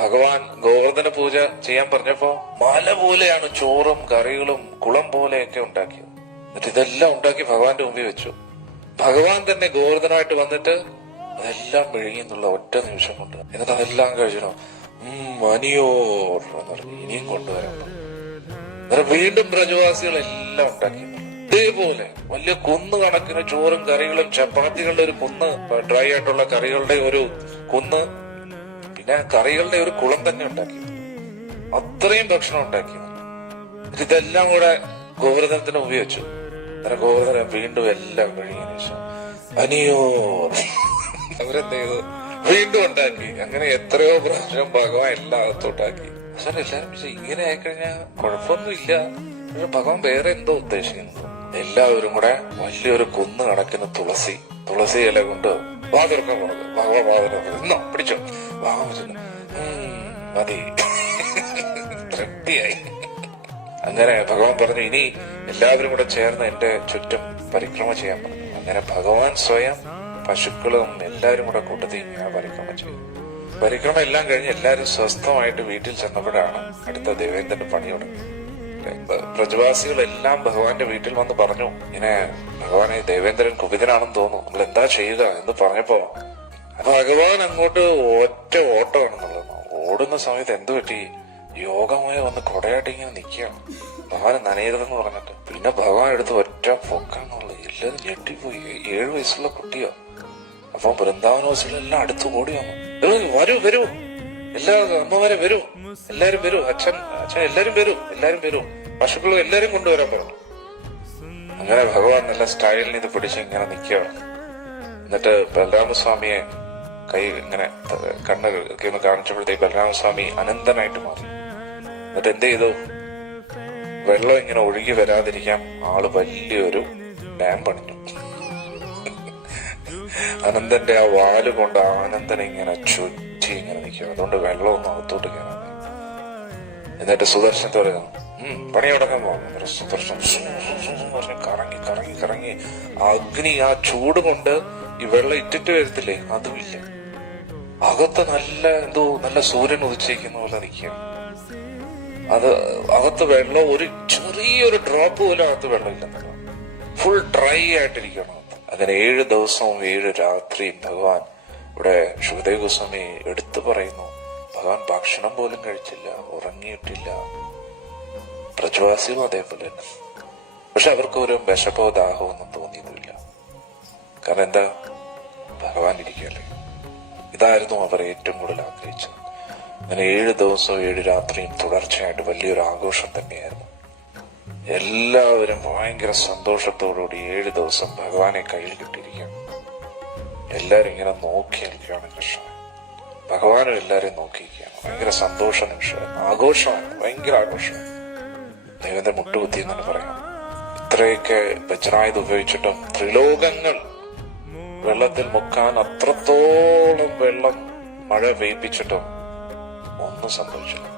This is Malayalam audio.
ഭഗവാൻ ഗോവർദ്ധന പൂജ ചെയ്യാൻ പറഞ്ഞപ്പോ മല പോലെയാണ് ചോറും കറികളും കുളം പോലെയൊക്കെ ഉണ്ടാക്കിയത്. എന്നിട്ട് ഇതെല്ലാം ഉണ്ടാക്കി ഭഗവാന്റെ മുമ്പിൽ വെച്ചു. ഭഗവാൻ തന്നെ ഗോവർദ്ധനമായിട്ട് വന്നിട്ട് അതെല്ലാം വിഴുങ്ങി എന്നുള്ള ഒറ്റ നിമിഷം കൊണ്ട് എന്നിട്ട് അതെല്ലാം കഴിച്ചോ മനിയോർ എന്ന് പറഞ്ഞു. ഇനിയും കൊണ്ടുവരാൻ പറഞ്ഞു വീണ്ടും വീണ്ടും ബ്രജവാസികളെല്ലാം ഉണ്ടാക്കി. ഇതേപോലെ വലിയ കുന്ന് കണക്കിന് ചോറും കറികളും ചപ്പാത്തികളുടെ ഒരു കുന്ന് ഡ്രൈ ആയിട്ടുള്ള കറികളുടെ ഒരു കുന്ന് പിന്നെ കറികളുടെ ഒരു കുളം തന്നെ ഉണ്ടാക്കി. അത്രയും ഭക്ഷണം ഉണ്ടാക്കി. ഇതെല്ലാം കൂടെ ഗോവർദ്ധനത്തിന് ഉപയോഗിച്ചു അങ്ങനെ ഗോവർദ്ധന വീണ്ടും എല്ലാം കഴിഞ്ഞതിന് ശേഷം അനിയോ. അവരെന്ത് ചെയ്തു? വീണ്ടും ഉണ്ടാക്കി. അങ്ങനെ എത്രയോ പ്രാവശ്യം ഭഗവാൻ എല്ലാം ഉണ്ടാക്കി. പക്ഷെ എല്ലാരും പക്ഷെ ഇങ്ങനെ ആയിക്കഴിഞ്ഞാൽ കുഴപ്പമൊന്നുമില്ല പക്ഷെ ഭഗവാൻ വേറെ എന്തോ ഉദ്ദേശിക്കുന്നു. എല്ലാവരും കൂടെ വലിയൊരു കുന്ന് കണക്കിന് തുളസി. തുളസി ഇല കൊണ്ട് വാ തുറക്കാൻ പോണത് ഭഗവാൻ ഇന്നോ പിടിച്ചോ. വാ വെച്ചിട്ട്, മതി. തൃപ്തിയായി. അങ്ങനെ ഭഗവാൻ പറഞ്ഞു ഇനി എല്ലാവരും കൂടെ ചേർന്ന് എന്റെ ചുറ്റും പരിക്രമ ചെയ്യാൻ പറഞ്ഞു. അങ്ങനെ ഭഗവാൻ സ്വയം പശുക്കളും എല്ലാവരും കൂടെ കൂട്ടത്തിൽ ഇങ്ങനെ പരിക്രമ ചെയ്തു. പരിക്രമ എല്ലാം കഴിഞ്ഞ് എല്ലാവരും സ്വസ്ഥമായിട്ട് വീട്ടിൽ ചെന്നപ്പോഴാണ് അടുത്ത ദേവേന്ദ്രന്റെ പണി തുടങ്ങി പ്രജവാസികളെല്ലാം ഭഗവാന്റെ വീട്ടിൽ വന്ന് പറഞ്ഞു ഇങ്ങനെ ഭഗവാനെ ദേവേന്ദ്രൻ കുപിതനാണെന്ന് തോന്നുന്നു. നമ്മൾ എന്താ ചെയ്യുക? എന്ന് പറഞ്ഞപ്പോ ഭഗവാൻ അങ്ങോട്ട് ഒറ്റ ഓട്ടമാണെന്നുള്ളത്. ഓടുന്ന സമയത്ത് എന്തു പറ്റി? യോഗമായ വന്ന് കൊടയായിട്ട് ഇങ്ങനെ നിൽക്കുകയാണ്. ഭഗവാൻ നനയരുതെന്ന് പറഞ്ഞിട്ട്. പിന്നെ ഭഗവാൻ എടുത്ത് ഒറ്റ പൊക്കാന്നുള്ളത് എല്ലാവരും ഞെട്ടിപ്പോയി. ഏഴു വയസ്സുള്ള കുട്ടിയോ. അപ്പൊ വൃന്ദാവനോസിലെല്ലാം അടുത്ത് ഓടി വന്നു. "ഏയ് വരൂ വരൂ. എല്ലാ അമ്മമാരെ വരൂ എല്ലാരും വരൂ. അച്ഛൻ അച്ഛൻ എല്ലാരും വരൂ. എല്ലാരും വരൂ. പശുക്കളും എല്ലാരും കൊണ്ടുവരാൻ പറഞ്ഞു അങ്ങനെ ഭഗവാൻ നല്ല സ്റ്റൈലിന് ഇത് പിടിച്ച് ഇങ്ങനെ നിൽക്കുകയാണ്. എന്നിട്ട് ബലരാമസ്വാമിയെ കൈ ഇങ്ങനെ കണ്ണ് ഒക്കെ കാണിച്ചപ്പോഴത്തേക്ക് ബലരാമസ്വാമി അനന്തനായിട്ട് മാറി. എന്നിട്ട് എന്ത് ചെയ്തു? വെള്ളം ഇങ്ങനെ ഒഴുകി വരാതിരിക്കാൻ ആൾ വലിയൊരു ഡാം പണിഞ്ഞു. അനന്തന്റെ ആ വാൽ കൊണ്ട് ആനന്ദനെ ഇങ്ങനെ ചുറ്റി ഇങ്ങനെ നിൽക്കുക അതുകൊണ്ട് വെള്ളമൊന്നും അകത്തോട്ട് കയറാൻ എന്നിട്ട് സുദർശൻ തുടങ്ങും പണിയടക്കാൻ പോകുന്നു. സുദർശൻ പറഞ്ഞ് കറങ്ങി കറങ്ങി കറങ്ങി അഗ്നി ആ ചൂട് കൊണ്ട് ഈ വെള്ളം ഇറ്റിട്ട് വരത്തില്ലേ? അതുമില്ല അകത്ത് നല്ല എന്തോ നല്ല സൂര്യൻ ഉദിച്ചിരിക്കുന്ന പോലെ നിൽക്കുക അത് അകത്ത് വെള്ളം ഒരു ചെറിയൊരു ഡ്രോപ്പ് പോലും അകത്ത് വെള്ളമില്ലെന്നല്ല ഫുൾ ഡ്രൈ ആയിട്ടിരിക്കണം അങ്ങനെ ഏഴ് ദിവസവും ഏഴ് രാത്രിയും ഭഗവാൻ ഇവിടെ ശുഭദേവ് ഗോസ്വാമി എടുത്തു പറയുന്നു ഭഗവാൻ ഭക്ഷണം പോലും കഴിച്ചില്ല ഉറങ്ങിയിട്ടില്ല. പ്രജവാസികളും അതേപോലെ തന്നെ. പക്ഷെ അവർക്ക് ഒരു വിശപ്പോ ദാഹമോ ഒന്നും തോന്നിയതുമില്ല. കാരണം എന്താ? ഭഗവാൻ ഇരിക്കല്ലേ ഇതായിരുന്നു അവർ ഏറ്റവും കൂടുതൽ ആഗ്രഹിച്ചത്. അങ്ങനെ ഏഴ് ദിവസവും ഏഴ് രാത്രിയും തുടർച്ചയായിട്ട് വലിയൊരു ആഘോഷം തന്നെയായിരുന്നു. എല്ലാവരും ഭയങ്കര സന്തോഷത്തോടുകൂടി ഏഴ് ദിവസം ഭഗവാനെ കയ്യിൽ കിട്ടിയിരിക്കുകയാണ്. എല്ലാരും ഇങ്ങനെ നോക്കിയിരിക്കുകയാണ് കൃഷ്ണൻ ഭഗവാനും എല്ലാരെയും നോക്കിയിരിക്കുകയാണ്. ഭയങ്കര സന്തോഷ നിമിഷമായിരുന്നു ആഘോഷമാണ്. ഭയങ്കര ആഘോഷമാണ് ദൈവന്റെ മുട്ടുകുത്തി എന്നാണ് പറയാം. ഇത്രയൊക്കെ വജ്രായുധ ഉപയോഗിച്ചിട്ടും ത്രിലോകങ്ങൾ വെള്ളത്തിൽ മുക്കാൻ അത്രത്തോളം വെള്ളം മഴ പെയ്പ്പിച്ചിട്ടും ഒന്നും സംഭവിച്ചില്ല.